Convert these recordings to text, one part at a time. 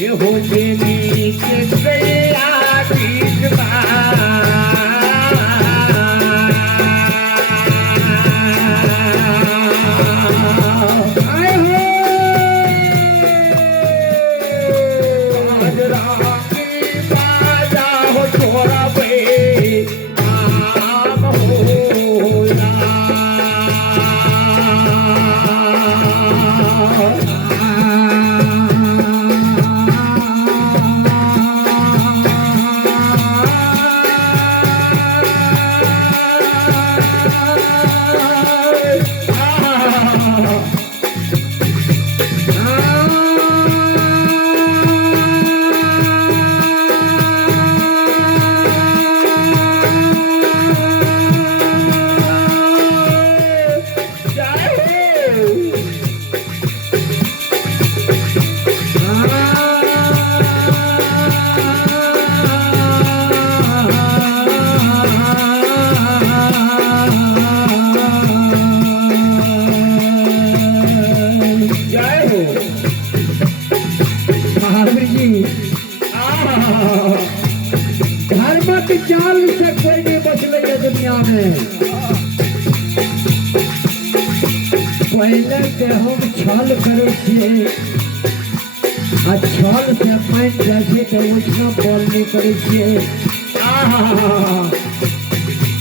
ये हो बेनी के गया बीच चाल से कोई नहीं बचले दुनिया में। पहले के हम छल करे छे आ छल से पाइन जैसे तो उतना बल नहीं करे छे।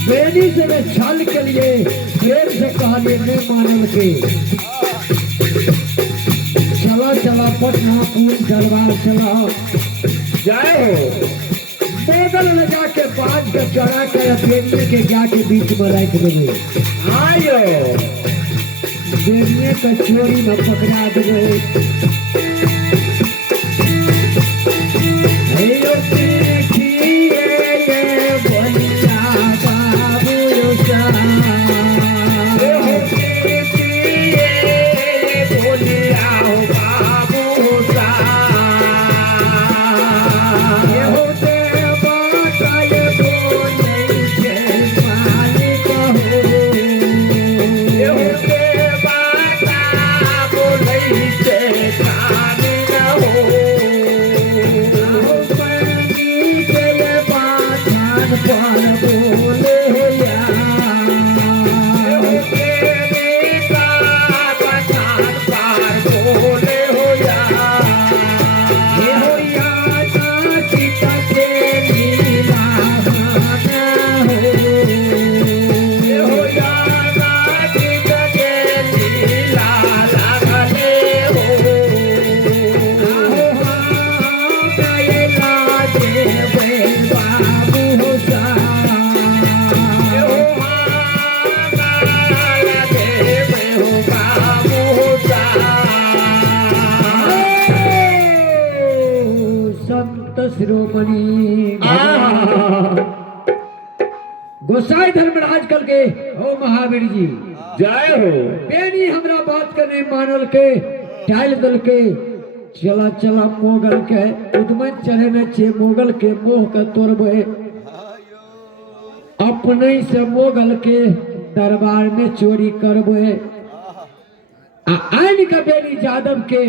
बेनी से मैं छल के लिए प्रेम से कहलिए नहीं मानल के चला चला पटना पुल दरबार चला जाए हो पैदल ले जाके बांध के चढ़ा के बेनिए के जाके बीच में रख देवे। आयो बेनिए का चोरी में पकड़ा देवे। हेयो देखिए ये बलिया बाबू सा शिरोमणि गोसाई धर्मराज कल के ओ महावीर जी जय हो। बेनी हमरा बात के नहीं मानल के टाइल दल के चला चला मोगल के उदमन चढ़े में छे मोगल के मोह के तोड़बे अपने से मोगल के दरबार में चोरी करबे आइन का बेनी यादव के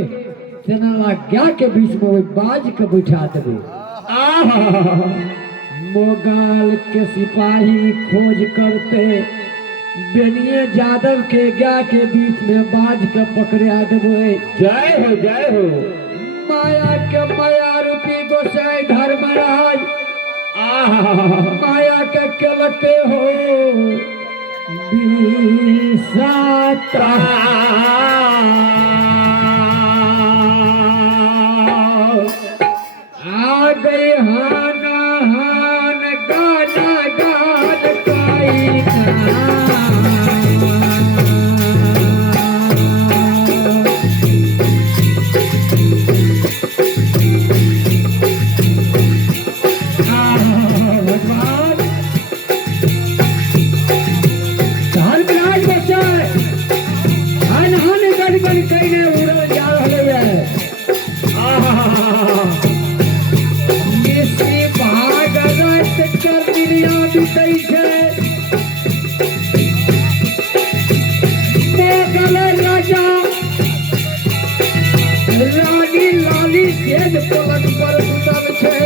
सेना क्या के बीच में बाज के बैठा देवे। मोगल के सिपाही खोज करते बेनिए यादव के गा के बीच में बाज के पकड़ा देवे। जय हो जय हो। माया के माया रूपी गोसाई धर्मराज माया के केलके हो बिसाता आ गई हान हान गाना गान काई धर्मराज बच्चा हान हान गन गन कईने उड़ल जा रहले है। राजा रानी लाली सेज पलक पर सुतल छै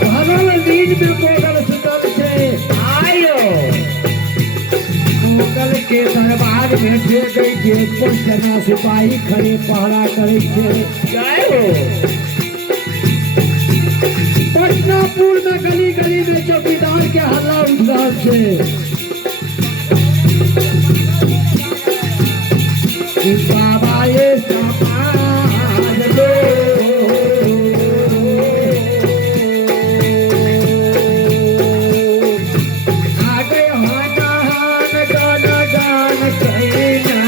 भरल नींद में मोगल सुतल छै आयो मोगल के दरबार में भेजै जे 5 जना सिपाही खड़े पहरा करै छै जय हो पटनापुर में गली गली में चौकीदार के हल्ला उठ रहा है बाबा ये समाज लो आगे हाना हान गान गान कहना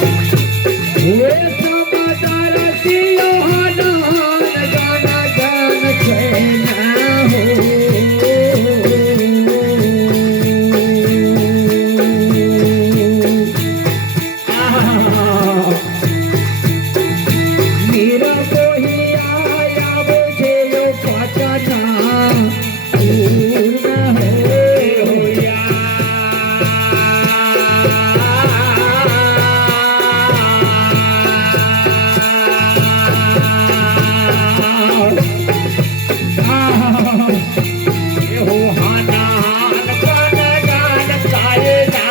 ये समाचार दियो हाना हान गान गान कहना मेरा बोहिया या मुझे यो पटना पूर्ण होया हो हाना हान गान गान गायना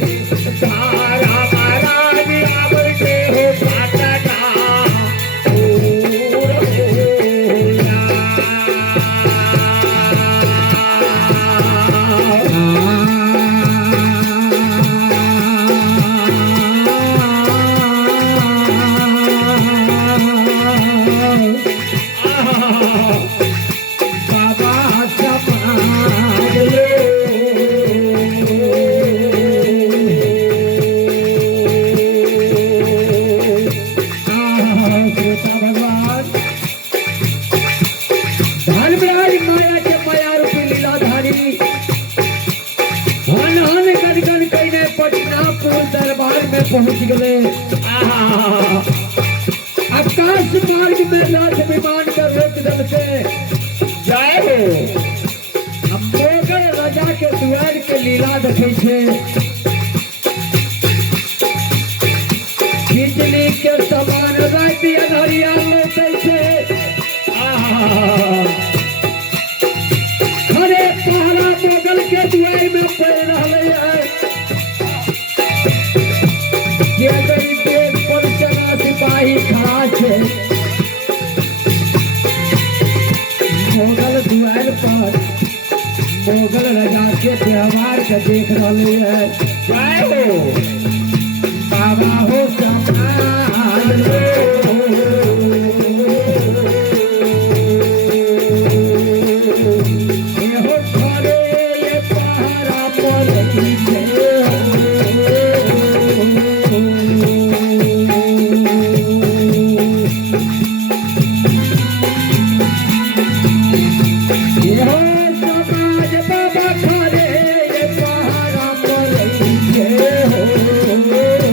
तारा महाराज आवते हो पटना पूर्ण बाबा समाज लो श्रोता भगवान धर्मराज माया के माया रूपी लीलाधारी हन हन गन गन कहने पटनापुर दरबार में पहुंच गए आकाश मार्ग में रथ विमान कर रोक दल के जय हो अब मोगल राजा के द्वार के लीला देखे छे बिजली के समान राति अनहरिया लौटे छे खड़े पहरा मोगल के द्वार में पड़ रहे हैं ये गरीब देख 5 जना सिपाही खड़ा छे मोगल द्वार पर मोगल राजा के व्यवहार के देख रहे हैं जय हो बाबा हो समाज लो ये हो खड़े ये पहरा पर ये हो समाज बाबा खड़े ये पहरा पर हो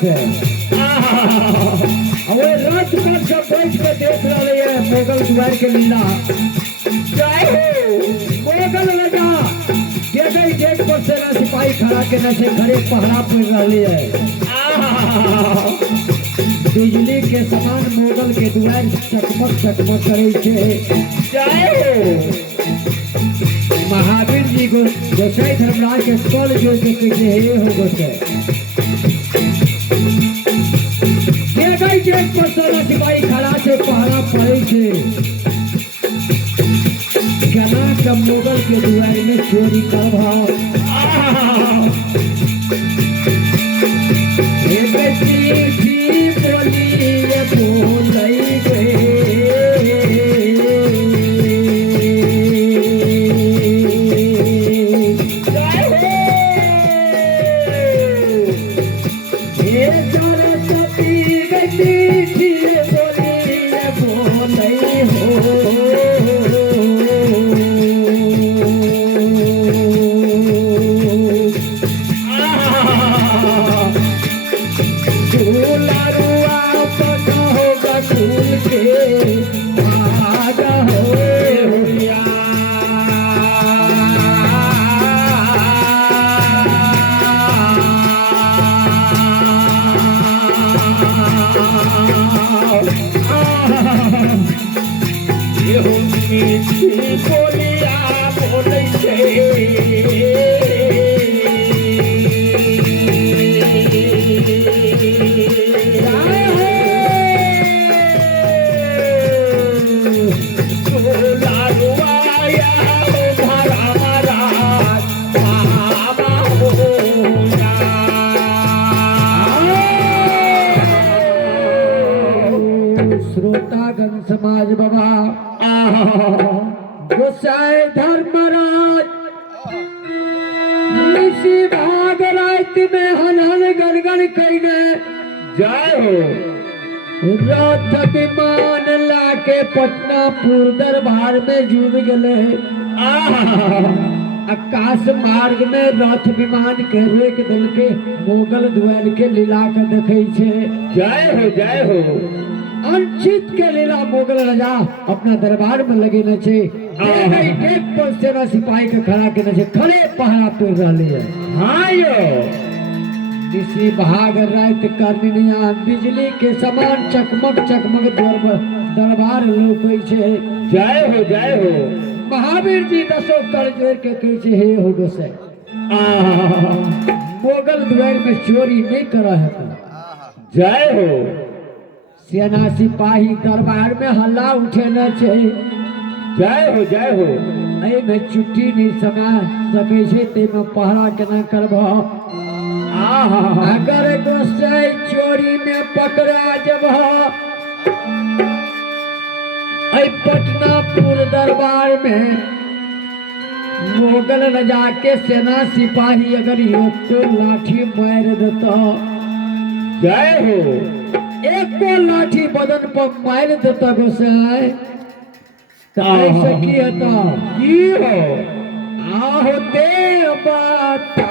से अब वो रथ पर सब बैठ के देख रहे हैं मोगल द्वार के लीला। जय हो मोगल लगा के गई गेट पर से ना सिपाही खड़ा के न से घरे पहरा पड़ रही है। बिजली के समान मोगल के द्वार चकमक करे छे। जय हो महावीर जी को गोसाई धर्मराज के कल जो देखे हे हो गोसाई के गई गेट पर से सिपाही खड़ा से पहरा पड़े छे। जना का मोगल के द्वार में चोरी करवा श्रोतागण समाज बाबा गोसाई धर्मराज ऋषि भाग रात में हनहन गनगन कईने। जय हो रथ विमान लाके पटनापुर दरबार में जुड़ गए। आकाश मार्ग में रथ विमान के रोक दिल के मोगल द्वार के लीला के देखे छे। जय हो अंचित के लीला मोगल राजा अपना दरबार में लगे न छे। एक पर सेना सिपाही के खड़ा के न छे खड़े पहरा पड़ रहे है। हाँ यो ऋषि भाग रात करनिया बिजली के समान चकमक दरबार लोकै छे। जय हो महावीर जी दसो कर जोड़ के कहे छे हे हो गोसाई मोगल द्वार में चोरी नहीं करा है। जय हो सेना सिपाही दरबार में हल्ला उठे न छे। जय हो एहि में छुट्टी नहीं समा सके छे ते में पहरा केना करबो। अगर गोसाई चोरी में पकड़ा जब पटनापुर दरबार में मोगल राजा के सेना सिपाही अगर एको लाठी मार देता। जय हो एको लाठी बदन पर मार देता गोसाई सकी हो आहो दे बाता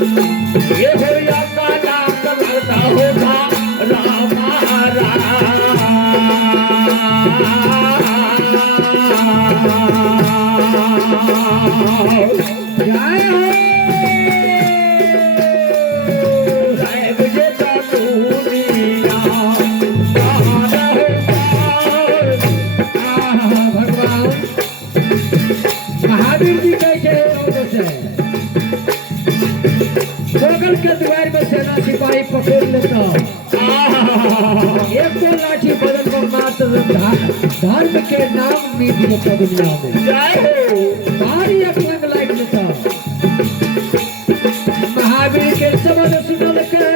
ये हो या काला करता होगा रामा जय हो महावीर जी कैसे बगल के द्वार में सेना सिपाही पकड़ लेता एक दो लाठी बदल पर मात्र धर्म के नाम मीट लेता दुनिया में भारी एक लंग लाइट लेता महावीर के सबल सुनल के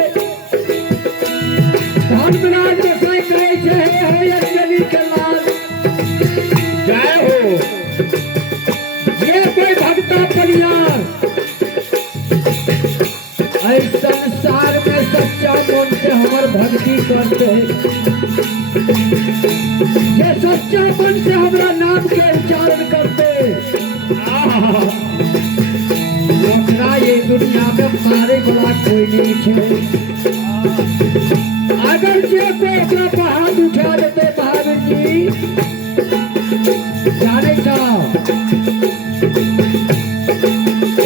धर्मराज गोसाई कहे छे हे अंजलि के लाल जय हो ये कोई भक्ता परियार इस संसार में सच्चा मन से हमार भक्ति करते ये सच्चा मन से हमारा नाम के उच्चारण करते ओकरा ये दुनिया में मारे वाला कोई नहीं है अगर जे कोई अपना हाथ उठा देते महावीर जी जाने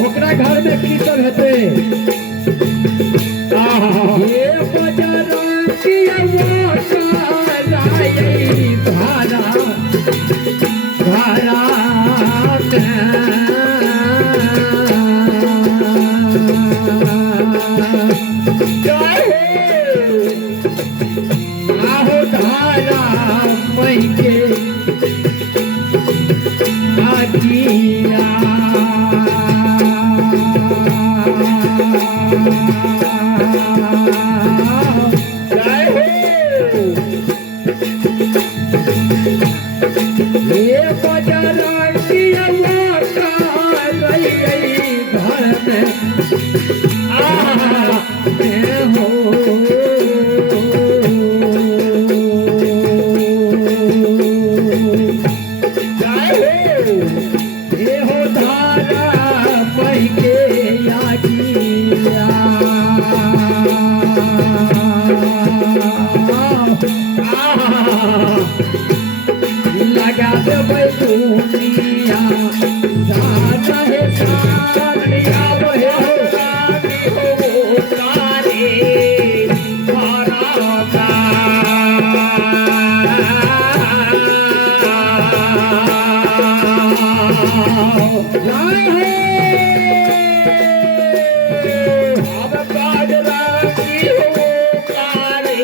ओकरा घर में की सब हेते ये बजरंगी धारा धारा आहो धारा मई के आकिया ये बजरंगी घर में हो ये हो धारा मई के यागिया लगा देबै दुनिया सारा है सारिया बहे हो रानी हो तारे भराता जय हो अब बाजरंगी हो तारे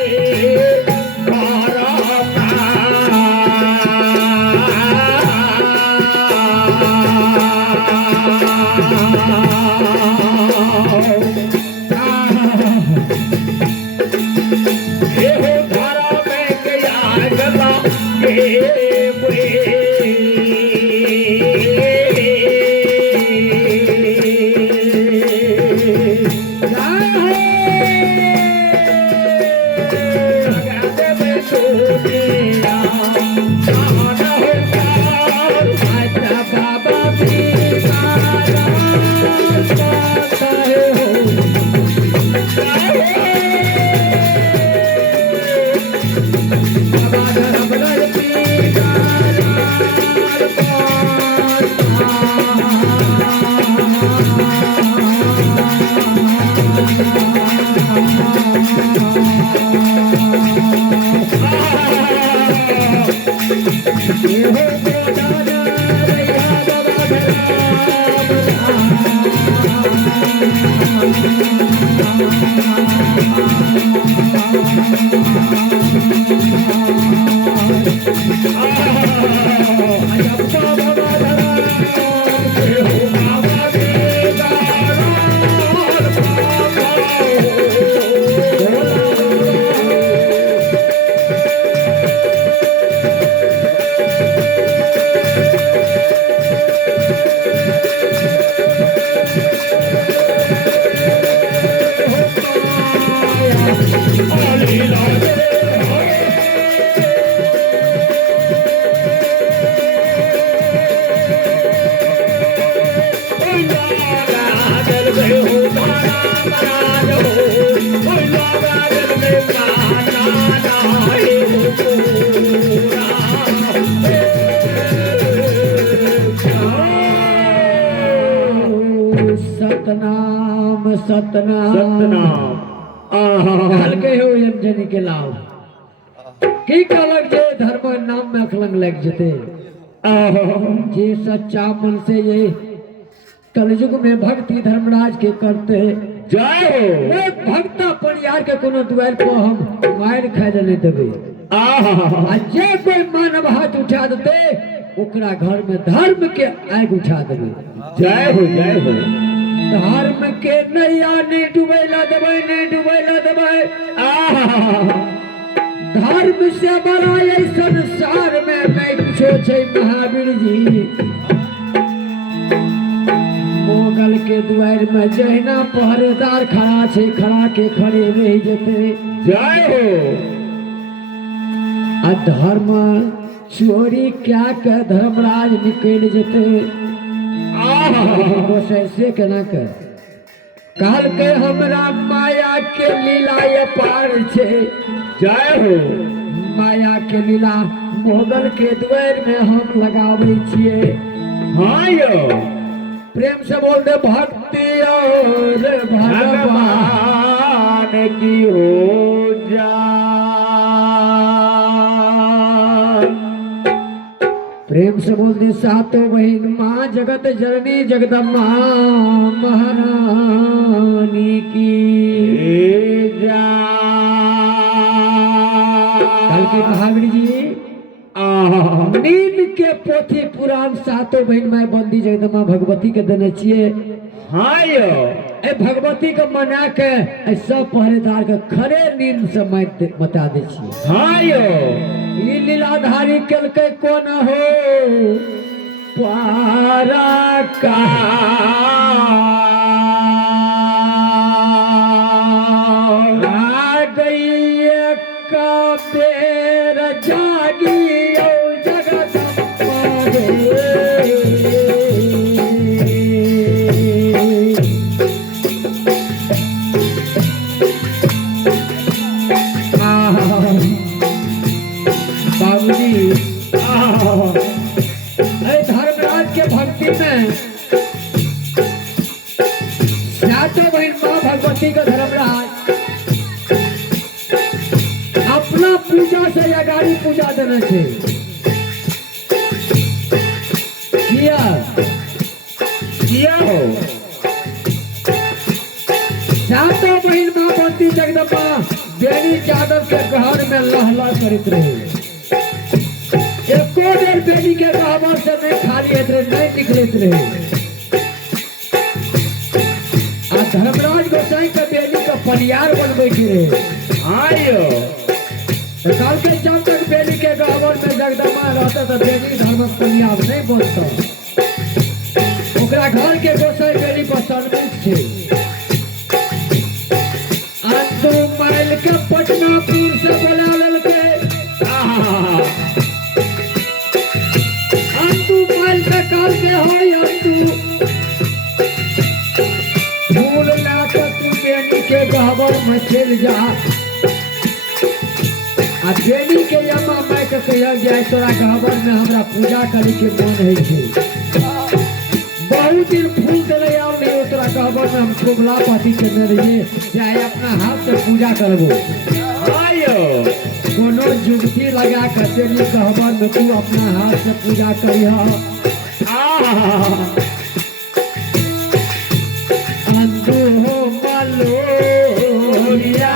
सतनाम सतनाम कहलकै हो अंजनी के लाभ की कहलक जे धर्म नाम में अखलंग लग जते जे सच्चा मन से ये कलयुग में भक्ति धर्मराज के करते जय हो भक्ता परिवार के कोनो द्वार पर हम मार खाए नहीं देवे आ जे कोई मानव हाथ उठा देते ओकरा घर में धर्म के आग उठा देवे जय हो जय हो धर्म के नैया नहीं डुबैला देवे नहीं डुबैला देवे धर्म से बड़ा ये संसार में नहीं कुछो छै महावीर जी मोगल के द्वार में जहिना पहरेदार खड़ा छे खड़ा के खड़े रह जते जय हो आ धर्म चोरी क्या के धर्मराज निकल जते से केना कर काल के हमरा माया के लीला ये पार छे जय हो माया के लीला मोगल के द्वार में हम लगावे छिए हाँ यो प्रेम से बोल दे भक्ति और भगवान की हो जा प्रेम से बोल दे सातों बहन माँ जगत जननी जगदम्बा महारानी की जा कल के महावीर जी नील के पोथी पुराण सातों बहन माय बंदी जगदम्बा भगवती के देने छिए हाँ यो ए भगवती के मना के ए सब पहरेदार के खरे नींद से बता दे छिए हाँ यो ई लीलाधारी केलकै कोन हो पारा का आ गई का बेर जागी धर्मराज के भक्ति में सातों बहन माँ भगवती का धर्मराज अपना पूजा से अगाड़ी पूजा देने से किया हो सातों बहन माँ बंदी जगदम्बा बेनी यादव के घर में लहला करित रहे एको देर बेनी के गहबर से नहीं खाली रहे नहीं निकलत रहे आ धर्मराज गोसाई के बेनी का परिवार बनबे के रहे आयो काल के जब तक बेनी के गहबर में जगदम्बा रहता तो बेनी धर्मक परिवार नहीं बनता ओकरा घर के गोसाई बेनी पर सन्मुख छे अंतु माइल के पटनापुर से बोला लेलके अंतु माइल के काल के होय अंतु फूल लाके तू बेनी के गहबर में चल जा आ बेनी के यमा माय के कहल जाए तोरा गहबर में हमरा पूजा करे के मन है छे बहुत दिन फूल देले आउ नहीं तोरा गहबर में हम शोभला पाती करने रहिए चाहे अपना हाथ से पूजा करबो आयो कोनो जुगती लगा के तेरी गहबर में तू अपना हाथ से पूजा करिहा अंदू हो मलोरिया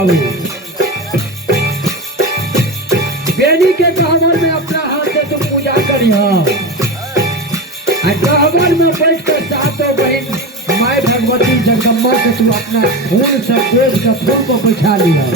बाबू। बेनी के गहवर में अपना हाथ से तुम पूजा करिहा। गहवर में बैठ कर सातों बहन माय भगवती जगदम्बा के तू अपना फूल से कोस का फूल को बैठा लिया।